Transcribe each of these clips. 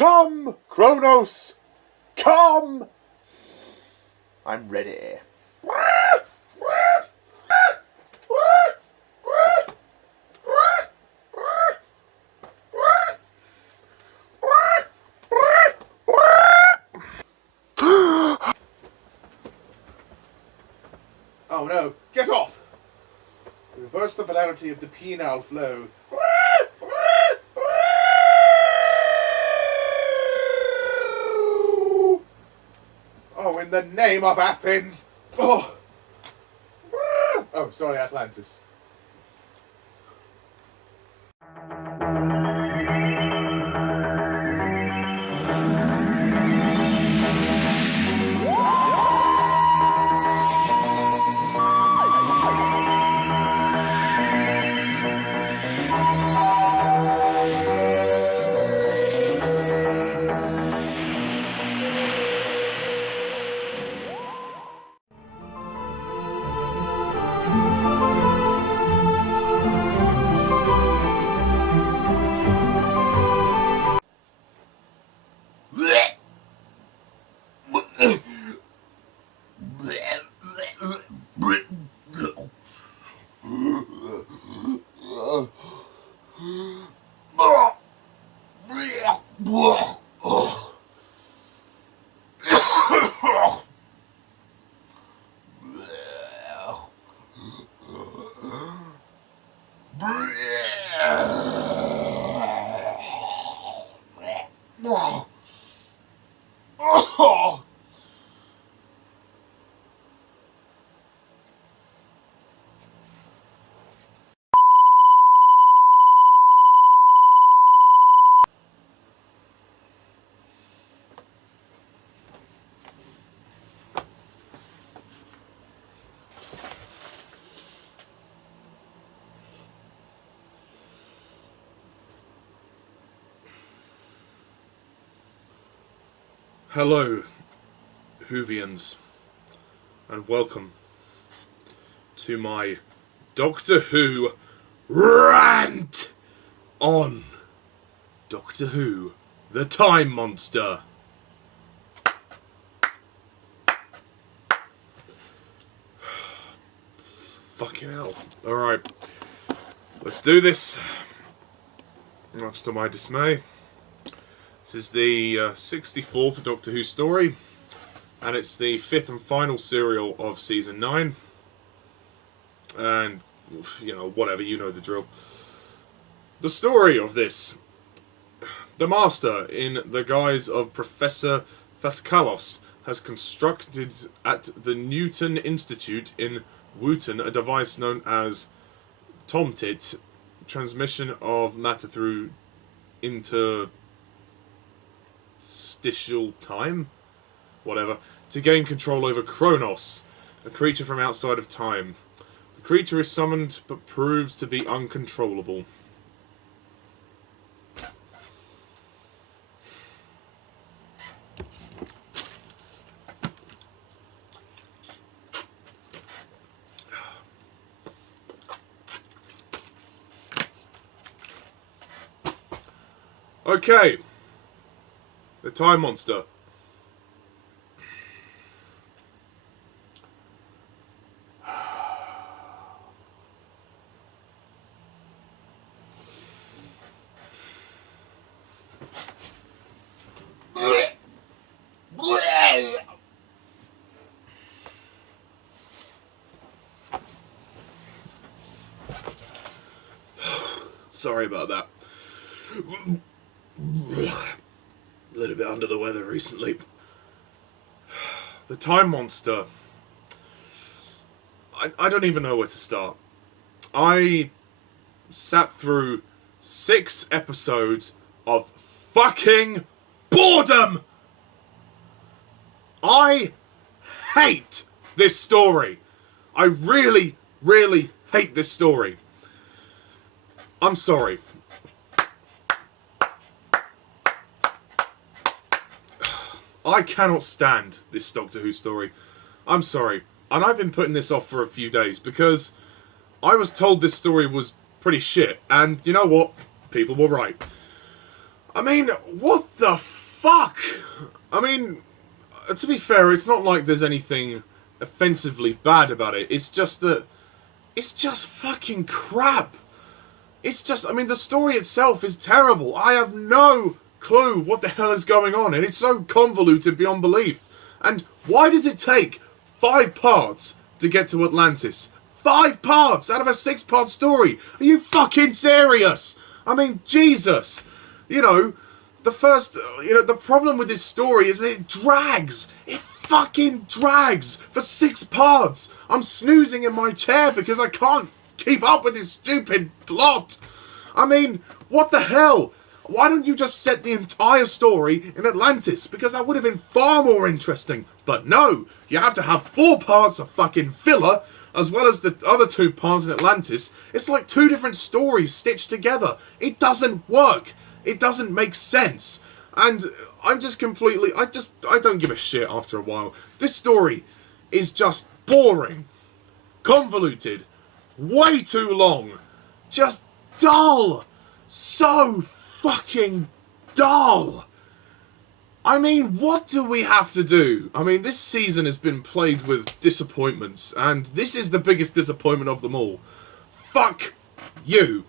Come, Kronos! Come! I'm ready. Oh no, get off! Reverse the polarity of the penile flow. Oh, in the name of Athens! Oh, sorry, Atlantis. Hello, Whovians, and welcome to my Doctor Who rant on Doctor Who, the Time Monster. Fucking hell. Alright, let's do this, much to my dismay. This is the 64th Doctor Who story, and it's the 5th and final serial of Season 9. And, you know, whatever, you know the drill. The story of this. The Master, in the guise of Professor Thaskalos, has constructed at the Newton Institute in Wooton a device known as Tomtit, transmission of matter through interstitial time, whatever, to gain control over Kronos, a creature from outside of time. The creature is summoned but proves to be uncontrollable. Okay, the Time Monster. Sorry about that. A little bit under the weather recently. The Time Monster. I don't even know where to start. I sat through 6 episodes of fucking boredom! I hate this story. I really, really hate this story. I'm sorry. I cannot stand this Doctor Who story. I'm sorry. And I've been putting this off for a few days because I was told this story was pretty shit. And you know what? People were right. I mean, what the fuck? I mean, to be fair, it's not like there's anything offensively bad about it. It's just that it's just fucking crap. It's just, I mean, the story itself is terrible. I have no clue what the hell is going on, and it's so convoluted beyond belief. And why does it take 5 parts to get to Atlantis? 5 parts out of a 6-part story? Are you fucking serious? I mean, Jesus. You know, the problem with this story is that it drags. It fucking drags for 6 parts. I'm snoozing in my chair because I can't keep up with this stupid plot. I mean, what the hell? Why don't you just set the entire story in Atlantis? Because that would have been far more interesting. But no, you have to have 4 parts of fucking filler, as well as the other 2 parts in Atlantis. It's like 2 different stories stitched together. It doesn't work. It doesn't make sense. And I'm just completely, I don't give a shit after a while. This story is just boring, convoluted, way too long, just dull, so fucking dull. I mean, what do we have to do? I mean, this season has been plagued with disappointments, and this is the biggest disappointment of them all. Fuck you.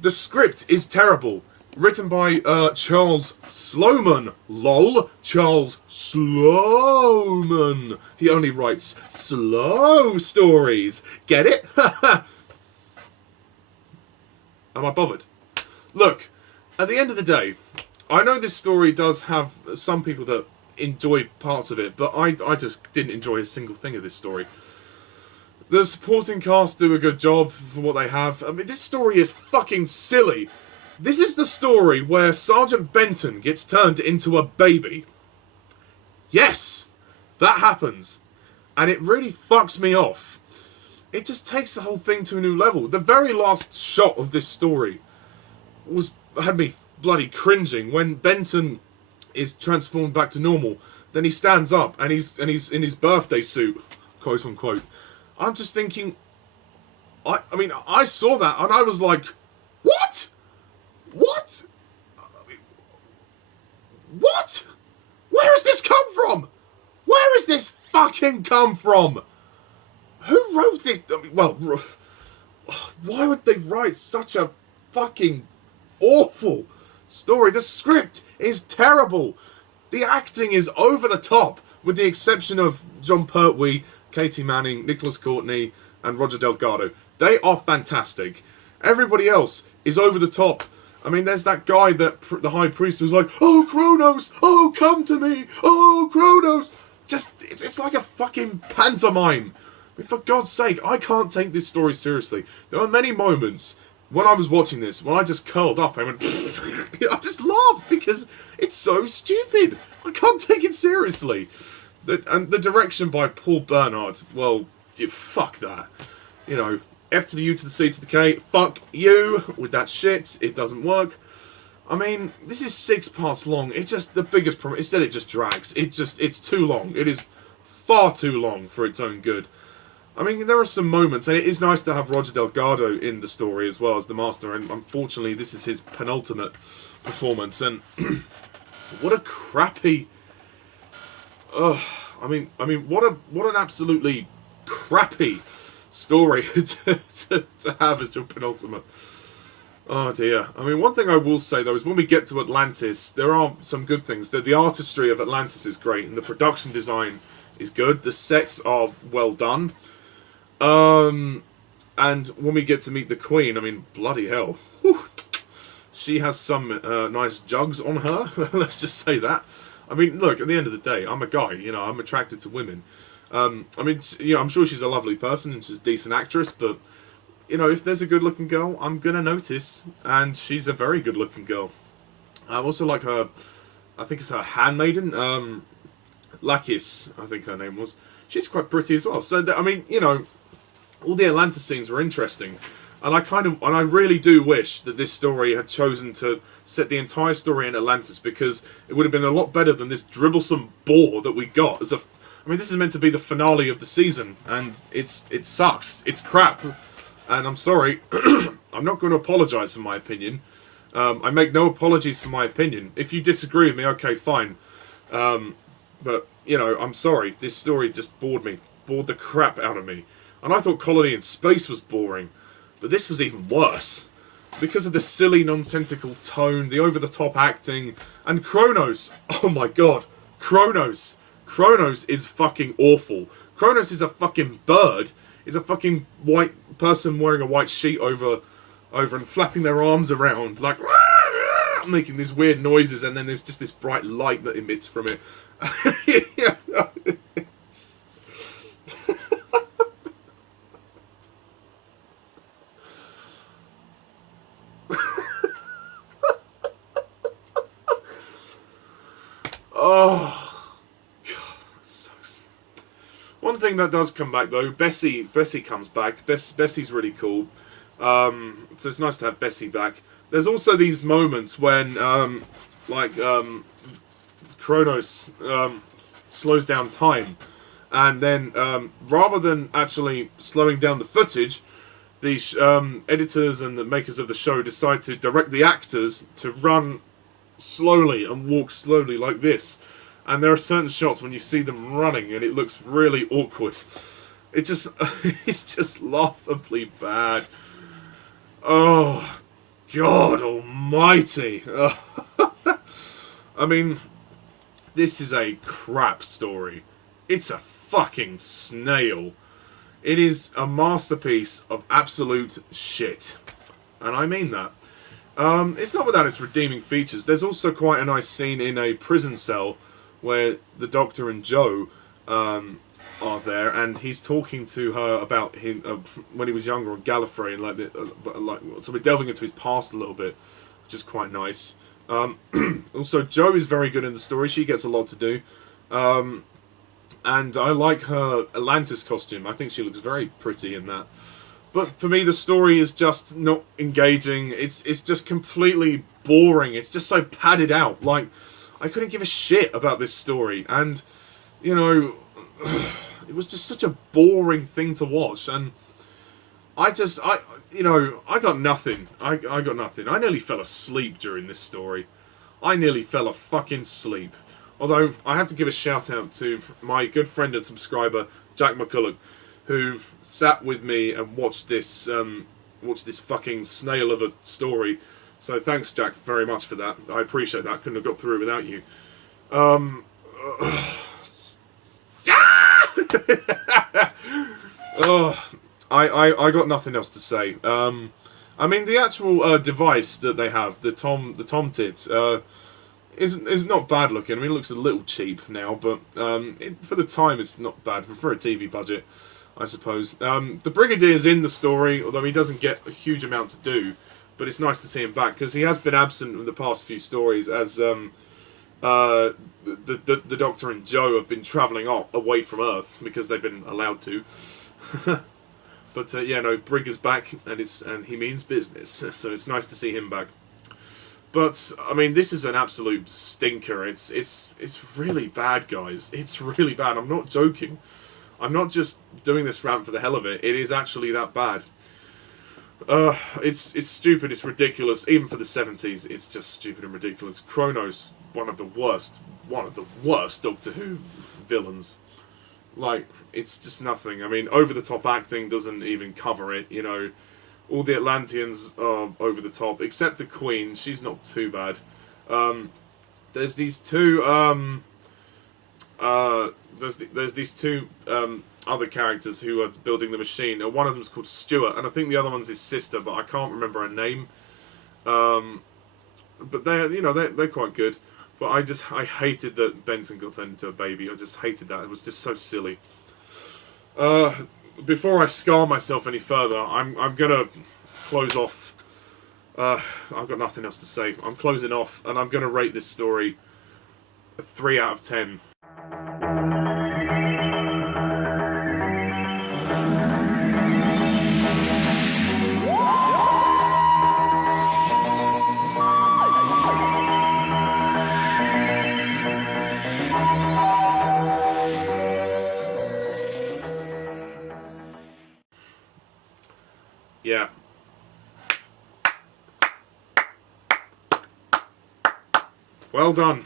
The script is terrible. Written by Charles Sloman. LOL. Charles Sloman. He only writes slow stories. Get it? Am I bothered? Look, at the end of the day, I know this story does have some people that enjoy parts of it, but I just didn't enjoy a single thing of this story. The supporting cast do a good job for what they have. I mean, this story is fucking silly. This is the story where Sergeant Benton gets turned into a baby. Yes, that happens. And it really fucks me off. It just takes the whole thing to a new level. The very last shot of this story had me bloody cringing when Benton is transformed back to normal. Then he stands up and he's in his birthday suit, quote unquote. I'm just thinking, I mean, I saw that and I was like, what? What? What? Where has this come from? Where has this fucking come from? Who wrote this? I mean, well, why would they write such a fucking awful story? The script is terrible. The acting is over the top, with the exception of John Pertwee, Katy Manning, Nicholas Courtney, and Roger Delgado. They are fantastic. Everybody else is over the top. I mean, there's that guy, the high priest, who's like, "Oh, Kronos! Oh, come to me! Oh, Kronos!" Just, it's like a fucking pantomime. I mean, for God's sake, I can't take this story seriously. There were many moments when I was watching this, when I just curled up, I went, I just laughed because it's so stupid. I can't take it seriously. And the direction by Paul Bernard, well, fuck that. You know, F to the U to the C to the K, fuck you with that shit. It doesn't work. I mean, this is 6 parts long. It's just the biggest problem. Instead, it just drags. It's too long. It is far too long for its own good. I mean, there are some moments, and it is nice to have Roger Delgado in the story as well as the Master, and unfortunately, this is his penultimate performance, and what a crappy... I mean, what an absolutely crappy story to have as your penultimate. Oh dear. I mean, one thing I will say though is when we get to Atlantis, there are some good things. The artistry of Atlantis is great, and the production design is good. The sets are well done. And when we get to meet the Queen, I mean, bloody hell. Whew. She has some nice jugs on her. Let's just say that. I mean, look, at the end of the day, I'm a guy, you know, I'm attracted to women. I mean, you know, I'm sure she's a lovely person and she's a decent actress, but, you know, if there's a good-looking girl, I'm gonna notice, and she's a very good-looking girl. I also like her, I think it's her handmaiden, Lakis, I think her name was. She's quite pretty as well. So, I mean, you know, all the Atlantis scenes were interesting, and I really do wish that this story had chosen to set the entire story in Atlantis, because it would have been a lot better than this dribblesome bore that we got. I mean, this is meant to be the finale of the season, and it sucks. It's crap, and I'm sorry. I'm not going to apologise for my opinion. I make no apologies for my opinion. If you disagree with me, okay, fine. But, you know, I'm sorry. This story just bored the crap out of me. And I thought Colony in Space was boring. But this was even worse. Because of the silly, nonsensical tone, the over-the-top acting, and Kronos. Oh my god. Kronos. Kronos is fucking awful. Kronos is a fucking bird. Is a fucking white person wearing a white sheet over and flapping their arms around, like, making these weird noises, and then there's just this bright light that emits from it. Oh, God, that sucks. One thing that does come back though, Bessie comes back. Bessie's really cool. So it's nice to have Bessie back. There's also these moments when, Kronos slows down time, and then rather than actually slowing down the footage, the editors and the makers of the show decide to direct the actors to run slowly and walk slowly like this. And there are certain shots when you see them running and it looks really awkward. It's just laughably bad. Oh, God almighty. I mean, this is a crap story. It's a fucking snail. It is a masterpiece of absolute shit. And I mean that. It's not without its redeeming features. There's also quite a nice scene in a prison cell where the Doctor and Joe are there, and he's talking to her about him when he was younger on Gallifrey, and so we're delving into his past a little bit, which is quite nice. Also, Joe is very good in the story. She gets a lot to do. And I like her Atlantis costume. I think she looks very pretty in that. But for me, the story is just not engaging. It's just completely boring. It's just so padded out. Like, I couldn't give a shit about this story. And, you know, it was just such a boring thing to watch. And I got nothing. I got nothing. I nearly fell asleep during this story. I nearly fell asleep. Although, I have to give a shout out to my good friend and subscriber, Jack McCulloch, who sat with me and watched this fucking snail of a story. So thanks, Jack, very much for that. I appreciate that. I couldn't have got through it without you. I got nothing else to say. I mean, the actual device that they have, the Tom Tit, is not bad looking. I mean, it looks a little cheap now, but for the time, it's not bad for a TV budget, I suppose. The Brigadier's in the story, although he doesn't get a huge amount to do, but it's nice to see him back, because he has been absent in the past few stories, as the Doctor and Joe have been travelling away from Earth, because they've been allowed to. But yeah, no, Brig is back, and he means business, so it's nice to see him back. But I mean, this is an absolute stinker. It's really bad, guys. It's really bad. I'm not joking. I'm not just doing this rant for the hell of it. It is actually that bad. It's stupid. It's ridiculous. Even for the 70s, it's just stupid and ridiculous. Kronos, one of the worst Doctor Who villains. Like, it's just nothing. I mean, over-the-top acting doesn't even cover it, you know. All the Atlanteans are over the top, except the Queen. She's not too bad. There's these two. There's these two other characters who are building the machine. One of them's called Stuart, and I think the other one's his sister, but I can't remember her name. But they're quite good. But I hated that Benton got turned into a baby. I just hated that. It was just so silly. Before I scar myself any further, I'm gonna close off. I've got nothing else to say. I'm closing off, and I'm gonna rate this story a 3 out of 10. Yeah. Well done.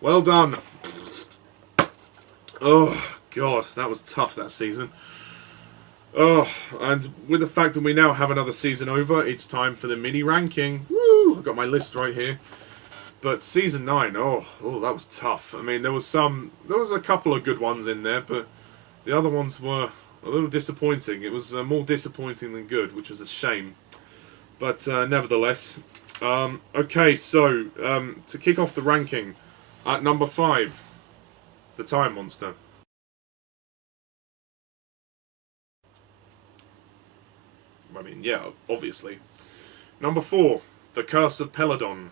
Well done. Oh, God, that was tough that season. Oh, and with the fact that we now have another season over, it's time for the mini ranking. Woo! I've got my list right here. But season 9, oh, that was tough. I mean, there was a couple of good ones in there, but the other ones were a little disappointing. It was more disappointing than good, which was a shame. But nevertheless, okay, so to kick off the ranking, at number 5, the Time Monster. I mean, yeah, obviously. Number 4, the Curse of Peladon.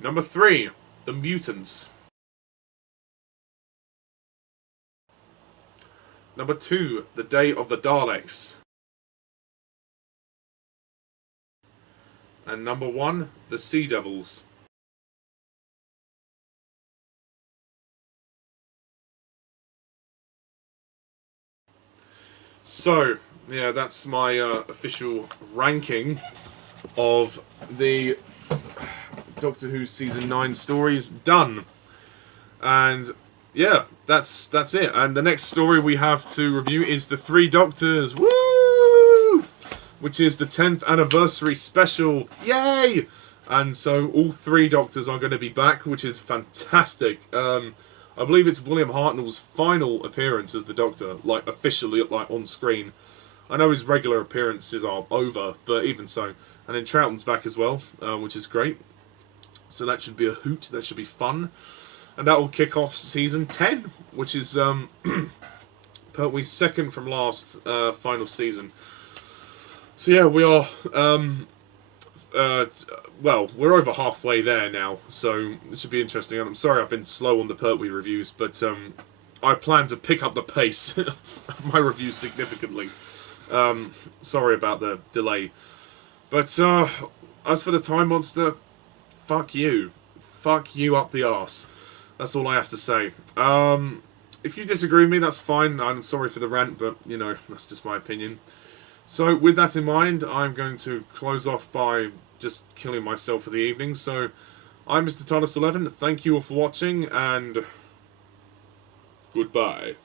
Number 3, the Mutants. Number 2, the Day of the Daleks. And number 1, the Sea Devils. So, yeah, that's my official ranking of the Doctor Who Season 9 stories done. And yeah, that's it. And the next story we have to review is The Three Doctors. Woo! Which is the 10th anniversary special. Yay! And so all 3 Doctors are going to be back, which is fantastic. I believe it's William Hartnell's final appearance as the Doctor, like officially, like on screen. I know his regular appearances are over, but even so. And then Troughton's back as well, which is great. So that should be a hoot. That should be fun. And that will kick off season 10, which is Pertwee's second from last final season. So yeah, we are well, we're over halfway there now, so it should be interesting. And I'm sorry I've been slow on the Pertwee reviews, but I plan to pick up the pace of my reviews significantly. Sorry about the delay. But as for the Time Monster, fuck you. Fuck you up the arse. That's all I have to say. If you disagree with me, that's fine. I'm sorry for the rant, but, you know, that's just my opinion. So, with that in mind, I'm going to close off by just killing myself for the evening. So, I'm Mr. Thomas11. Thank you all for watching, and goodbye.